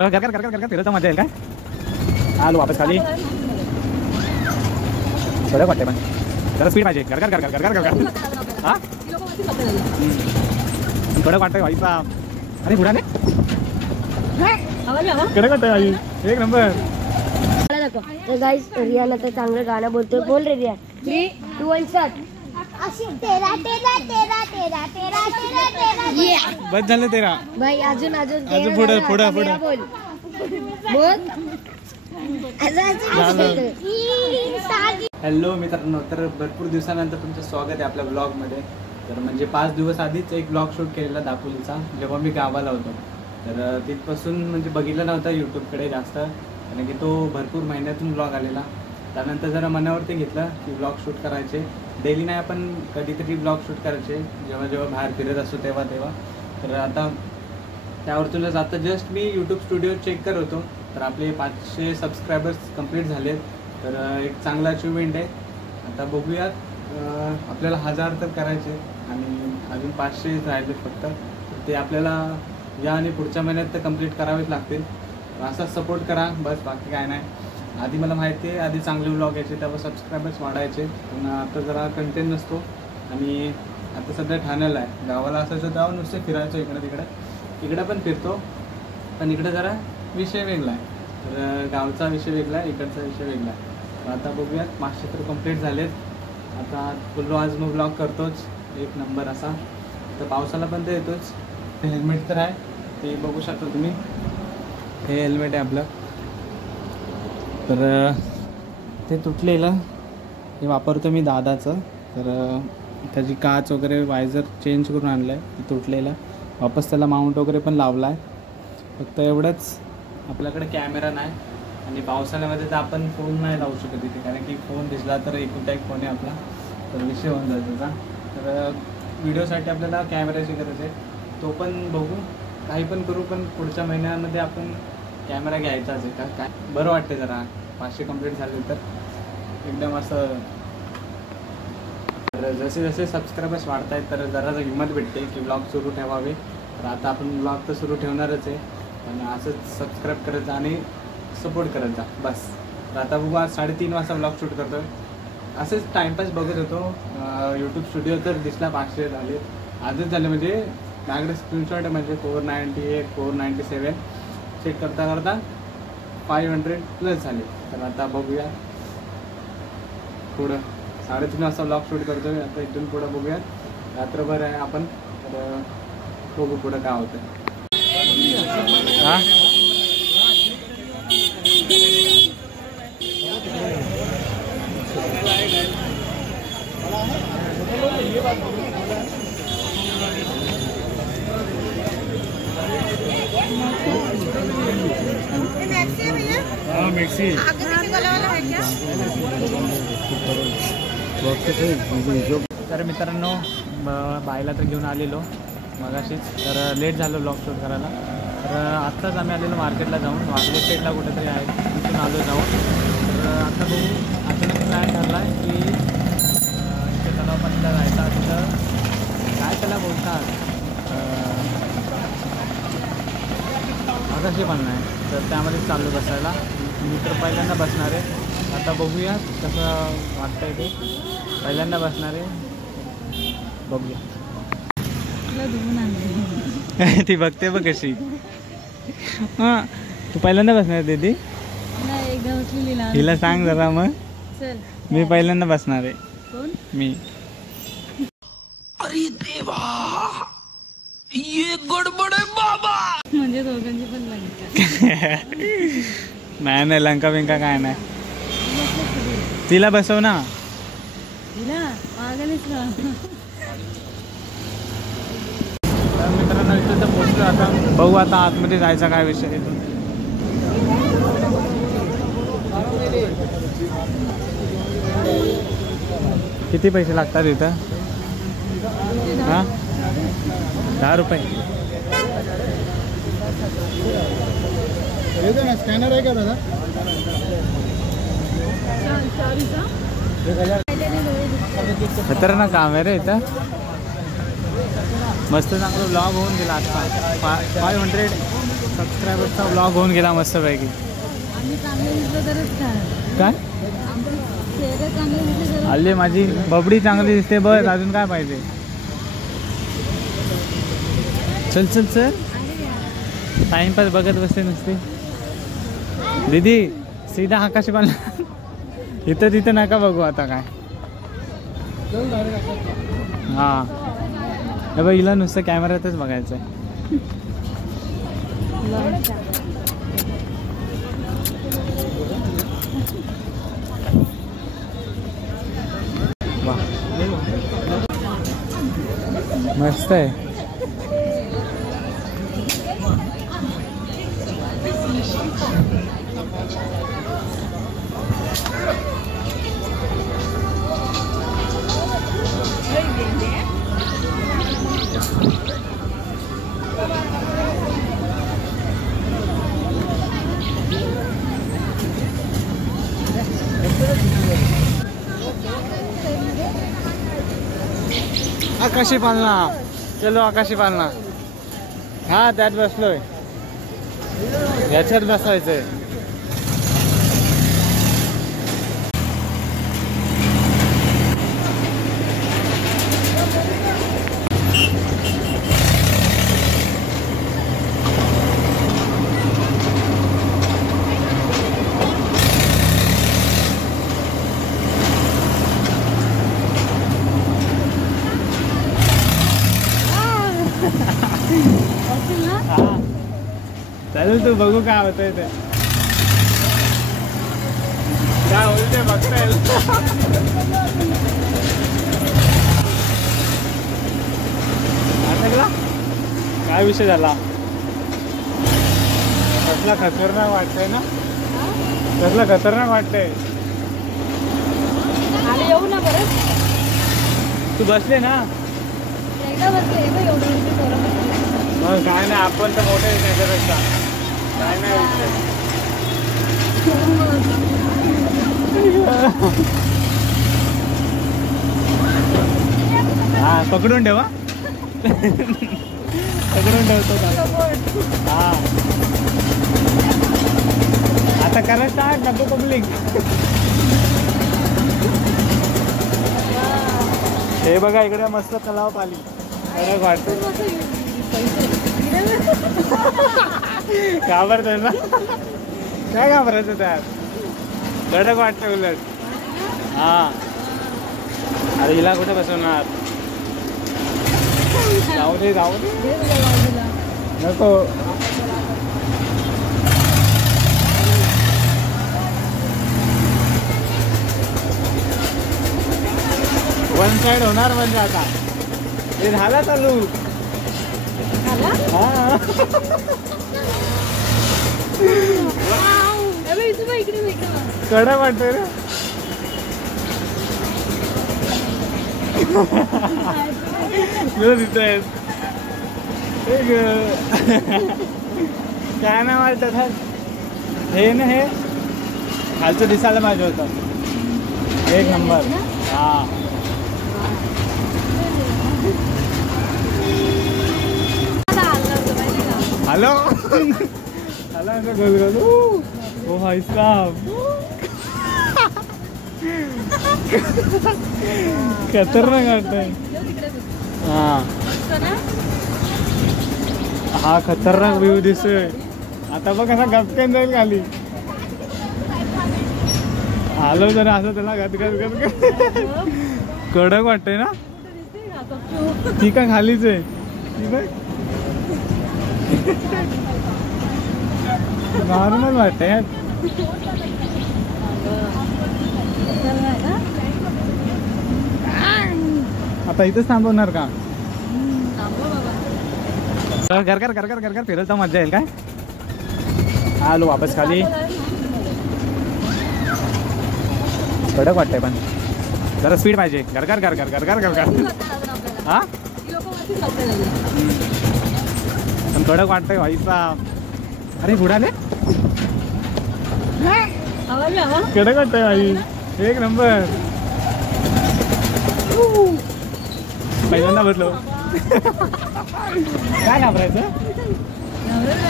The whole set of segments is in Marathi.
कर कर कर कर फिरत मजा येईल काय. आलो वापस खाली. कडक वाटते पण जरा स्पीड पाहिजे. कर कर कर कर कर कर हा कडक वाटतंय भाई साहब. अरे बुडाने कडक वाटतंय भाई. एक नंबर. तर गाइस रियाला तर चांगलं गाणं बोलतोय. बोल रे रिया. 3 2 1 स्टार्ट. तेरा तेरा तेरा तेरा तेरा तेरा तेरा. बस झालं तेरा भाई अजून अजून पुढे पुढे पुढे बोल बोल. हॅलो मित्रांनो, तर भरपूर दिवसानंतर तुमचं स्वागत आहे आपल्या ब्लॉगमध्ये. तर म्हणजे 5 दिवस आधीच एक ब्लॉग शूट केलेला दापोलीचा, जेव्हा मी गावाला होतो. तर तिथपासून म्हणजे बघितलं नव्हतं यूट्यूबकडे जास्त, कारण की तो भरपूर महिन्यातून ब्लॉग आलेला. त्यानंतर जरा मनावरती घेतलं की ब्लॉग शूट करायचे. डेली नाही, आपण कधीतरी ब्लॉग शूट करायचे जेव्हा जेव्हा बाहेर फिरत असतो तेव्हा तेव्हा. तर आता त्यावरतूनच आता जस्ट मी यूट्यूब स्टुडिओ चेक करत होतो, तर आपले 500 सबस्क्रायबर्स कंप्लीट झालेत. तर एक चांगला अचिव्हमेंट आहे. आता बघूयात, आपल्याला 1000 तर करायचे आणि अजून 500 राहिले फक्त. तर ते आपल्याला या आणि पुढच्या महिन्यात तर कंप्लीट करावेच लागतील. असाच सपोर्ट करा बस, बाकी काय नाही. आधी मला माहिती आहे, आधी चांगले व्लॉग यायचे तेव्हा सबस्क्रायबर्स वाढायचे, पण आता जरा कंटेंट नसतो. आणि आता सध्या ठाण्याला आहे, गावाला असायचं तेव्हा नुसते फिरायचो इकडं तिकडं. इकडं पण फिरतो, पण इकडं जरा विषय वेगळा आहे. तर गावचा विषय वेगळा आहे, इकडचा विषय वेगळा आहे. तर आता बघूयात, 500 तर कंप्लीट झालेत. आता बोललो आज मग ब्लॉग करतोच एक नंबर असा. तर पावसाला पण ते येतोच. ते हेल्मेट तर आहे, ते बघू शकता तुम्ही. हे हेल्मेट आहे आपलं. तर ते तुटलेलं हे वापरतो मी दादाचं. तर त्याची काच वगैरे वायझर चेंज करून आणलं आहे, ते तुटलेलं. वापस त्याला माउंट वगैरे पण लावला आहे. फक्त एवढंच, आपल्याकडे कॅमेरा नाही आणि पावसाळ्यामध्ये तर आपण फोन नाही लावू शकत इथे, कारण की फोन दिसला तर एकुलता एक फोन आहे आपला, तर विषय होऊन जातो त्याचा. तर व्हिडिओसाठी आपल्याला कॅमेराची गरज आहे. तो पण बघू, काही पण करू, पण पुढच्या महिन्यामध्ये आपण कॅमेरा घ्यायचाच आहे. काय बरं वाटते जरा 500 कंप्लीट झाले तर एकदम असं. तर जसे जसे सबस्क्रायबर्स वाढत आहेत तर जरा हिंमत भेटते की ब्लॉग सुरू ठेवावे. तर आता आपण ब्लॉग तर सुरू ठेवणारच आहे, आणि असंच सबस्क्राईब करत जा आणि सपोर्ट करत जा बस. तर आता बघू, आज 3:30 वाजता ब्लॉग शूट करतो. असंच टाईमपास बघत होतो यूट्यूब स्टुडिओ, तर दिसला 500 झाले. आजच झाले, म्हणजे माझ्याकडे स्क्रीनशॉट आहे, म्हणजे 498 497 चेक करता करता 500+ झाले. तर आता बघूया पुढं. 3:30 वाजता ब्लॉग शूट करतो आहे. आता इथून पुढं बघूया, रात्रभर आहे आपण. तर बघू पुढं काय होतं. हा मिक्सी. तर मित्रांनो, बायला तर घेऊन आलेलो मगाशीच, तर लेट झालं ब्लॉग शूट करायला. तर आत्ताच आम्ही आलेलो मार्केटला जाऊन, वाघोली साईडला कुठेतरी आहे, तिथून आलो जाऊन. तर आता बघू, अचानक प्लॅन ठरला आहे की इथे तलावपातीला जायचा. तिथं काय त्याला बोलतात, आकाशी पण नाही, तर त्यामध्येच चालू बसायला. मी तर पहिल्यांदा बसणार आहे. आता बघूया कसं वाटतंय ते. पहिल्यांदा बसणार आहे, बघूया. ती बघते बघ कशी. हां, तू पहिल्यांदा बसणार आहे दीदी? हिला सांग जरा मग. मी पहिल्यांदा बसणार आहे. मी. अरे देवा, ये गडबड आहे बाबा. म्हणजे दोघांची पण लंका. नाही नाही, लंका बिंका काय नाही. तिला बसव ना. तर मित्रांनो, इथं तर पोहोचलो. आता बघू, आता आतमध्ये जायचा काय विषय आहे. किती पैसे लागतात इथं? हां, 10 रुपये. स्कॅनर आहे का दादा? खतरनाक काम आहे रे इथं. मस्त चांगलं ब्लॉग होऊन गेला आता. 500 सबस्क्रायबरचा ब्लॉग होऊन गेला मस्तपैकी. आम्ही चांगले दिसलो तरच काय काय चेहरे चांगले दिसले तर हल्ली माझी बबडी चांगली दिसते बस, अजून काय पाहिजे. चल चल चल टाइमपास बघत बसते नुसते. दीदी सीधा आकाशी पाळणा इथं तिथं नका बघू आता काय. हां हे बघ हिला नुसतं कॅमेऱ्यातच बघायचं आहे. वा मस्त आहे. आकाशी पाळणा, चलो आकाशी पाळणा. हा त्यात बसलोय, याच्यात बसायचंय. चालेल तू बघू काय होतंय ते. काय होते बघता येईल. अटकला काय विषय झाला. कसला खतरनाक वाटतंय ना, कसला खतरनाक वाटतंय. येऊ ना बरं. तू बसले ना एकदा बसले एवढं मग काय नाही, आपण तर मोठे त्याच्यापेक्षा काय नाही विषय. हा पकडून ठेवा, पकडून ठेवतो. हा आता करायचं आहे नको पब्लिक. हे बघा इकडे मस्त तलाव पाली कडक वाटतं. घाबरतोय ना, काय घाबरायचं त्यात, कडक वाटतं उलट. हा अरे हिला कुठे बसवणार. जाऊ दे जाऊ दे नको. वन साइड होणार म्हणजे आता हे झाला चालू. कडक वाटतोय रे. दिसतोय काय नाही वाटत. हे ना हे खालचं दिसायला पाहिजे होतं एक नंबर. हा हॅलो हॅलो गोल ओ भाई साहब खतरनाक वाटतंय. हा हा खतरनाक व्ह्यू दिसतोय. आता बघ कसा गपकन जाईल खाली. आलो जरा असं त्याला गदगद गदगद कडक वाटतंय ना. ती का खालीच आहे ती बघ. नॉर्मल वाटतंय. आता इथंच थांबवणार का. घर घर घर घर घर घर फिरल तर मजा येईल काय. आलो वापस खाली. कडक वाटतंय पण जरा स्पीड पाहिजे. घर घर घर घर घर घर घर घर. हा पण कडक वाटतंय व्हायचा. अरे बुडाले कडक वाटतंय भाई. एक नंबर. पहिल्यांदा बसलो. काय घाबरायचं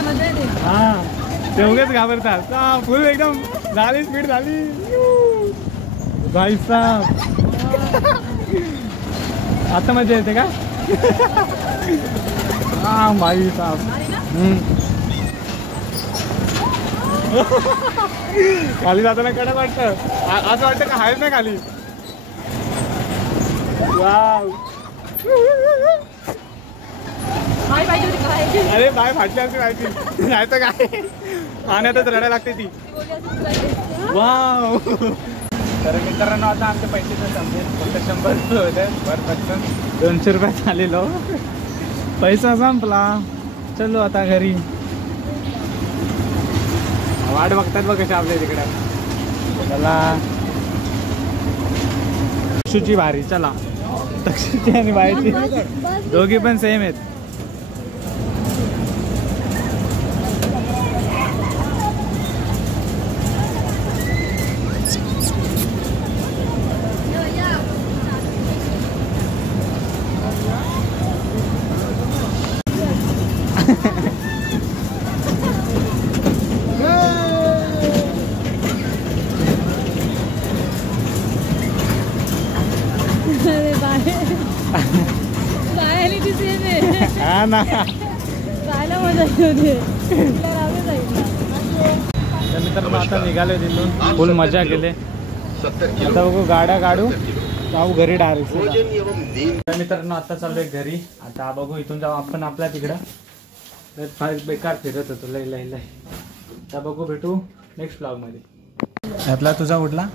मजा येते. हा ते उगाच घाबरतात. फुल एकदम झाली स्पीड झाली भाई साहब. आता मजा येते का? हा भाई साहब. खाली जाताना कडक वाटतं. असं वाटतं का आहेच नाही खाली. वाव. अरे बाय फाटली असते माहिती नाही तर काय पाण्यातच रडायला लागते ती. वाव. तर मित्रांनो आता आमचे पैसे तर समजेल फक्त 100 रुपये होते बर पटकन 200 रुपयात आलेलो. पैसा संपला. चलो आता घरी. वाट बघतात बघ कशा आपल्या तिकडे. चला तक्षूची भारी. चला तक्षूची आणि बायची दोघी पण सेम आहेत. बायाली ती सेम आहे. हा ना. जायला मजा येते. तर मित्रांनो आता निघाले तिथून फुल मजा केली. आता बघू गाड्या काढू जाऊ घरी डायरेक्ट. तर मित्रांनो आता चालू आहे घरी. आता बघू इथून जाऊ आपण आपल्या तिकडं. फार बेकार फिरत होतो लय लय लय. आता बघू भेटू नेक्स्ट ब्लॉग मध्ये. यातला तुझा कुठला?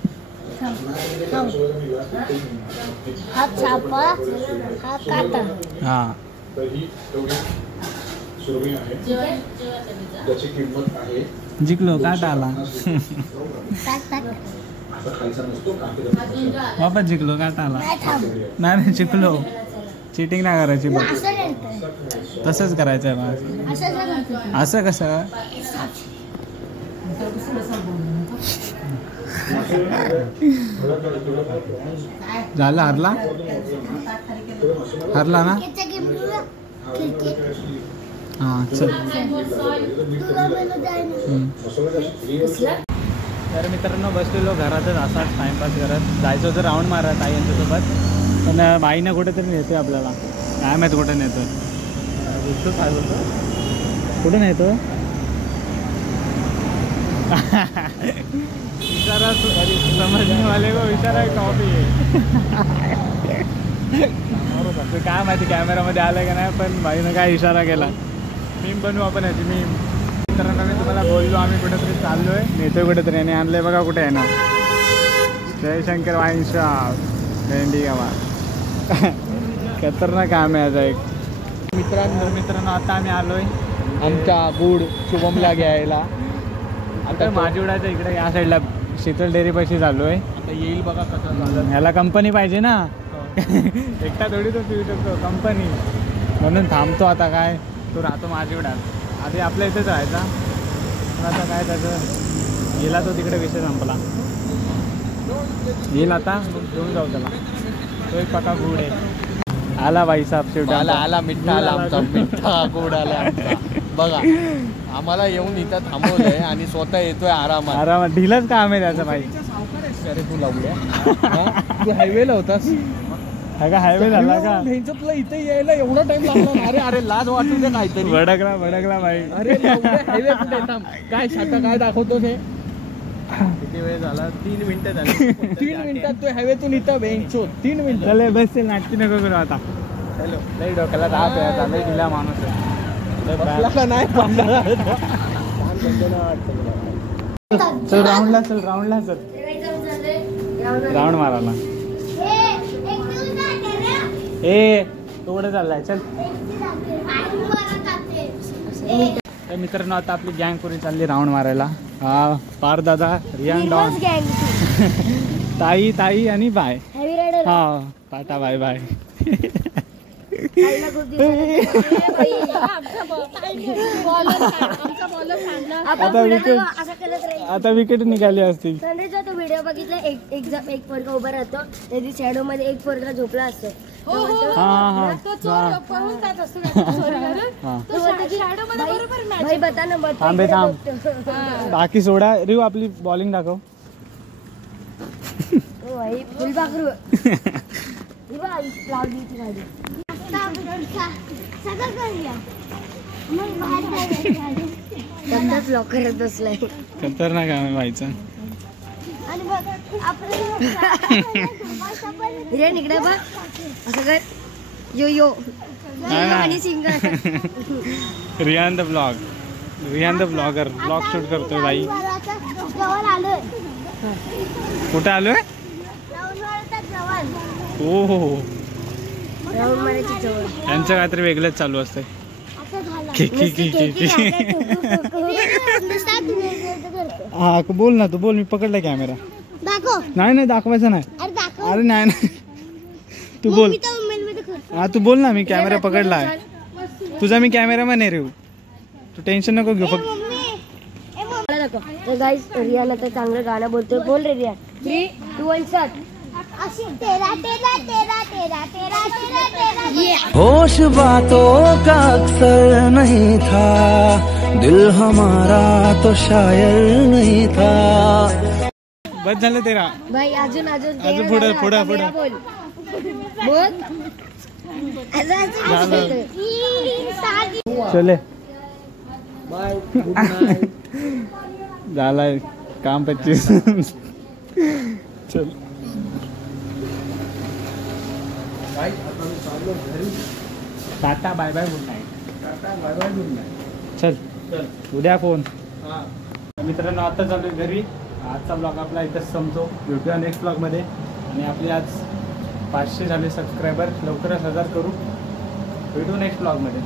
हा चापा हा काटा. हा जिंकलो काटा आला. वापस जिंकलो काटा आला. नाही जिंकलो. चिटिंग नाही करायची बघ. तसंच करायचं आहे मग. असं कसं झालं? हरला ना. हां चल. तर मित्रांनो बसलेलो घरातच असाच टाइमपास करत. जायचं होतं राऊंड मारत आई यांच्यासोबत पण बाईनं कुठेतरी नेतोय आपल्याला. काय माहीत कुठे नेतोय. काय बोलतो कुठे नेतो. इशारा समजने वाले को इशारा कॉपी आहे. काय माहिती कॅमेरामध्ये आलं का नाही पण बाईनं काय इशारा केला. मीम बनवू आपण याची मीम. मित्रांनो मी तुम्हाला बोललो आम्ही कुठेतरी चाललो आहे. नेतोय कुठेतरी आणि आणलंय बघा कुठे आहे ना. जयशंकर वाईन शॉप भेंडी गावात. खतरनाक काम आहे आता एक. मित्रांनो आता आम्ही आलोय आमच्या गुड शुभमला घ्यायला. आता माझीवडाच्या इकडे या साईडला शीतल डेअरी पाशी चालू आहे. आता येईल बघा कसं झालं. ह्याला कंपनी पाहिजे ना. एकटा थोडी तो पिऊ शकतो कंपनी. म्हणून थांबतो आता. काय तो राहतो माझीवडात. आधी आपल्या इथेच राहायचा पण आता काय त्याचं गेला तो तिकडे विषय संपला. येईल आता मग घेऊन जाऊ त्याला. तो एक पका गुड आहे. आला बाई साहेब शेवटी. आला मिठ्ठा आला आमचा. मिठ्ठा गोड आला आमचा. बघा आम्हाला येऊन इथं थांबवलंय आणि स्वतः येतोय आरामात. ढिलच काम आहे त्याचं बाई. अरे तू लावूया. तू हायवेला होतास का हायवे झाला का. तुला इथे यायला एवढा टाइम लागला. अरे अरे लाज वाटू दे काहीतरी. भडकला बाई. अरे हायवे कुठे थांब. काय शाटा काय दाखवतो हे. किती वेळ झाला. 3 मिनिटं झाली. 3 मिनिटात तू हायवेतून इथं बेंचो 3 मिनिटं. चले बस ते नाटकी नको करू आता. हॅलो लई डोक्याला ताप आहे आता. लई ढिला माणूस आहे. नाही चल राऊंडला चल राऊंड मारायला. ए तो कुठे चाललाय. चल. तर मित्रांनो आता आपली गँग पुरी चालली राऊंड मारायला. हा पार दादा रियान डॉन ताई आणि बाय. हा टाटा बाय बाय. आता विकेट निघाली असती. व्हिडिओ बघितला एक पोरगा उभा राहतो त्याची शॅडो मध्ये एक पोरगा झोपला असतो हो, हो, हो. हा तो चोर पळून जात असतो काहीतरी चोरी करून. हा तो shadow मध्ये बरोबर match भाई बता ना बता थांबे इकडे थांब. बघतो. बाकी सोडा रिव आपली बॉलिंग दाखव. ओ भाई फुल पाखरू ही बघ लावली ती गाडी सगळं करूया मग बाहेर जायचं. त्याचाच लॉक करत बसलाय खतरनाक आहे व्हायचं. आणि बघ आपलं हिरे इकडे बघ असं कर यो यो आणि singer Riyan the blogger blog shoot करतोय बाई. जवळ आलोय कुठे आलोय? जवळ हो हो राहुल मारायची जवळ त्यांचं काहीतरी वेगळंच चालू असतंय. असं झालं की की की की की. करतो हा बोल ना तू बोल. मी पकडला कॅमेरा. दाखव नाही दाखवायचा नाही. अरे दाखव अरे नाही तू बोल. मी तर मोबाईल मध्ये करतो. हा तू बोल ना. मी कॅमेरा पकडलाय. तुझा मी कॅमेरामॅन आहे रे. तू टेन्शन नको घेऊ. फक्त मला दाखव. तर गाईस रियाला तर चांगलं गाणं बोलतोय. बोल रे रिया 3, 2, 1 स्टार्ट. अशी तेरा तेरा तेरा तेरा तेरा तेरा तेरा होश बातों का अक्सर नहीं था, दिल हमारा तो शायर नहीं था. बस झालं तेरा. भाई अजून अजून पुढं, पुढं, आता पुढं. मेरा बोल बोल चले झालाय काम 25. चल tata bye bye good night. चल उद्या फोन. मित्रांनो आता चालू आहे घरी. आजचा ब्लॉग आपला इथंच संपतो. भेटूया नेक्स्ट ब्लॉगमध्ये. आणि आपले आज 500 झाले सबस्क्रायबर. लवकरच 1000 करू. भेटू नेक्स्ट ब्लॉगमध्ये.